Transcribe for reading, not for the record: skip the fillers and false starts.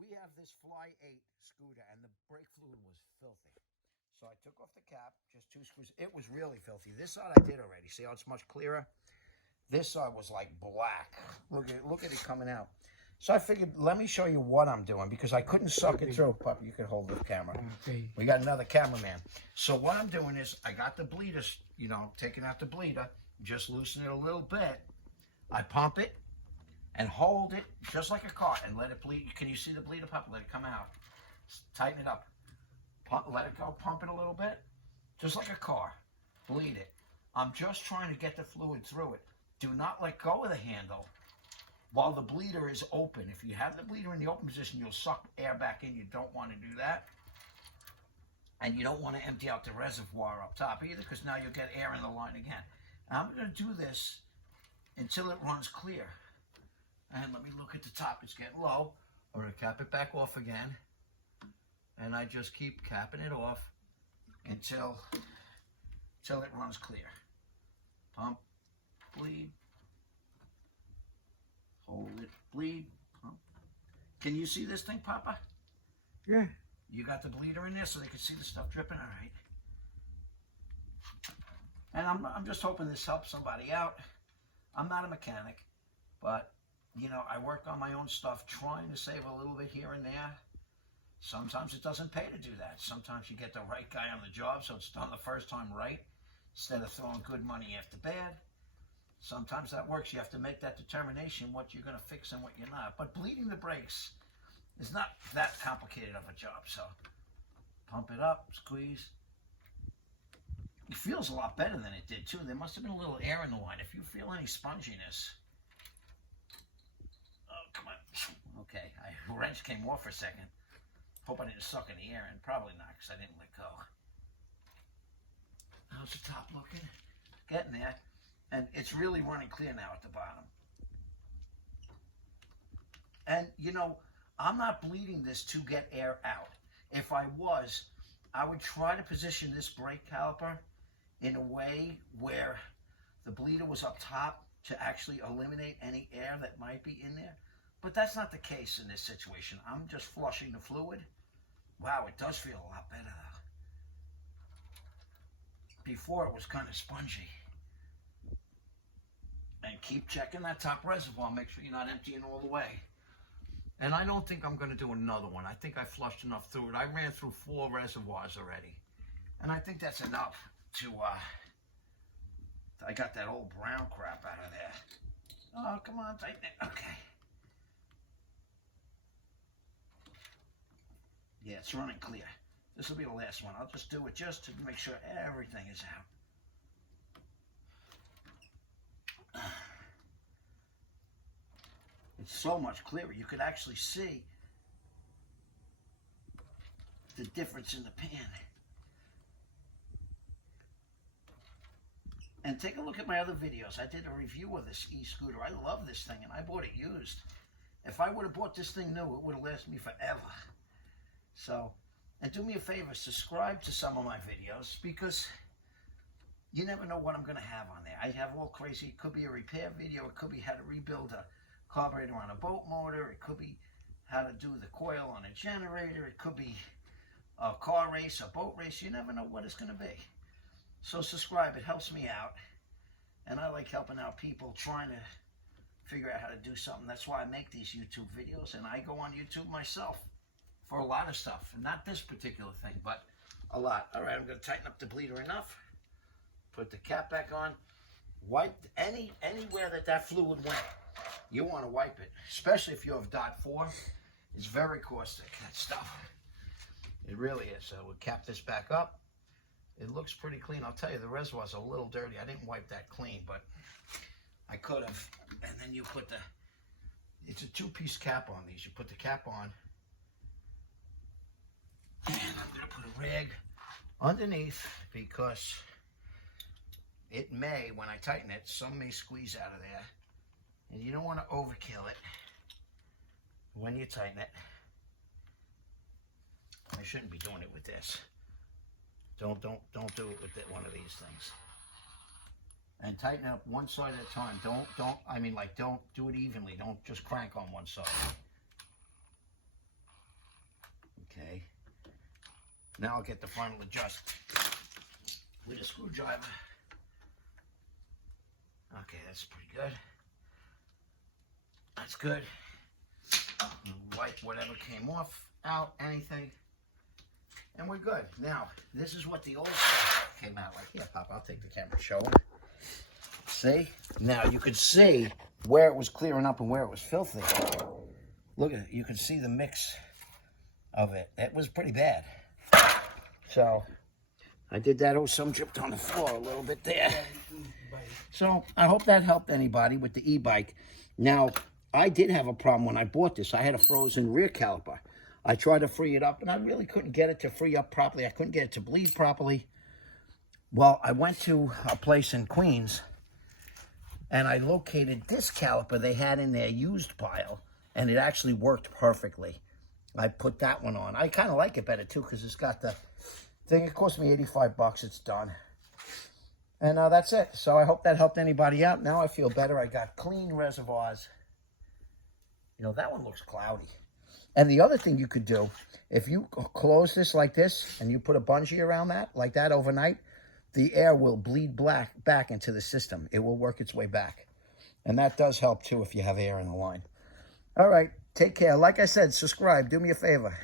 we have this Fly 8 scooter, and the brake fluid was filthy. So I took off the cap, just 2 screws. It was really filthy. This side I did already. See how it's much clearer? This side was like black. Look at it coming out. So I figured, let me show you what I'm doing, because I couldn't suck it through. Puppy, you can hold the camera. Okay. We got another cameraman. So what I'm doing is, I got the bleeder, you know, taking out the bleeder, just loosen it a little bit. I pump it and hold it just like a car and let it bleed. Can you see the bleeder, Puppy? Let it come out. Tighten it up. Let it go. Pump it a little bit, just like a car. Bleed it. I'm just trying to get the fluid through it. Do not let go of the handle while the bleeder is open. If you have the bleeder in the open position, you'll suck air back in. You don't want to do that. And you don't want to empty out the reservoir up top either, because now you'll get air in the line again. And I'm going to do this until it runs clear. And let me look at the top. It's getting low. I'm going to cap it back off again. And I just keep capping it off until it runs clear. Pump, bleed, hold it, bleed, pump. Can you see this thing, Papa? Yeah. You got the bleeder in there so they can see the stuff dripping? All right. And I'm just hoping this helps somebody out. I'm not a mechanic, but, you know, I work on my own stuff, trying to save a little bit here and there. Sometimes it doesn't pay to do that. Sometimes you get the right guy on the job, so it's done the first time right, instead of throwing good money after bad. Sometimes that works. You have to make that determination, what you're going to fix and what you're not. But bleeding the brakes is not that complicated of a job. So pump it up, squeeze. It feels a lot better than it did too. There must have been a little air in the line. If you feel any sponginess. Oh, come on. Okay, wrench came off for a second. Hope I didn't suck any air in. Probably not, because I didn't let go. How's the top looking? Getting there. And it's really running clear now at the bottom. And, you know, I'm not bleeding this to get air out. If I was, I would try to position this brake caliper in a way where the bleeder was up top to actually eliminate any air that might be in there. But that's not the case in this situation. I'm just flushing the fluid. Wow, it does feel a lot better though. Before it was kind of spongy. And keep checking that top reservoir. Make sure you're not emptying all the way. And I don't think I'm going to do another one. I think I flushed enough through it. I ran through 4 reservoirs already. And I think that's enough to, I got that old brown crap out of there. Oh, come on, tighten it. Okay. Yeah, it's running clear. This will be the last one. I'll just do it just to make sure everything is out. It's so much clearer. You could actually see the difference in the pan. And take a look at my other videos. I did a review of this e-scooter. I love this thing, and I bought it used. If I would have bought this thing new, it would have lasted me forever. So, and do me a favor, subscribe to some of my videos, because you never know what I'm going to have on there. I have all crazy, it could be a repair video, it could be how to rebuild a carburetor on a boat motor, it could be how to do the coil on a generator, it could be a car race, a boat race. You never know what it's going to be. So subscribe, it helps me out. And I like helping out people trying to figure out how to do something. That's why I make these YouTube videos, and I go on YouTube myself for a lot of stuff. And not this particular thing, but a lot. All right, I'm going to tighten up the bleeder enough. Put the cap back on. Wipe anywhere that fluid went. You want to wipe it, especially if you have .4. It's very caustic, that stuff. It really is. So we'll cap this back up. It looks pretty clean. I'll tell you, the reservoir's a little dirty. I didn't wipe that clean, but I could have. And then you put it's a 2-piece cap on these. You put the cap on. And I'm going to put a rag underneath, because it may, when I tighten it, some may squeeze out of there. And you don't want to overkill it when you tighten it. I shouldn't be doing it with this. Don't do it with one of these things. And tighten up one side at a time. Don't do it evenly. Don't just crank on one side. Now I'll get the final adjust with a screwdriver. Okay, that's pretty good. That's good. Wipe whatever came off, out, anything. And we're good. Now, this is what the old stuff came out like. Here, Pop, I'll take the camera and show them. See? Now, you could see where it was clearing up and where it was filthy. Look at it. You can see the mix of it. It was pretty bad. So, I did that. Oh, some dripped on the floor a little bit there. So, I hope that helped anybody with the e-bike. Now, I did have a problem when I bought this. I had a frozen rear caliper. I tried to free it up, and I really couldn't get it to free up properly. I couldn't get it to bleed properly. Well, I went to a place in Queens, and I located this caliper they had in their used pile, and it actually worked perfectly. I put that one on. I kind of like it better, too, because it's got the thing. It cost me 85 bucks. It's done. And that's it. So I hope that helped anybody out. Now I feel better. I got clean reservoirs. You know, that one looks cloudy. And the other thing you could do, if you close this like this and you put a bungee around that, like that overnight, the air will bleed back into the system. It will work its way back. And that does help, too, if you have air in the line. All right, take care. Like I said, subscribe. Do me a favor.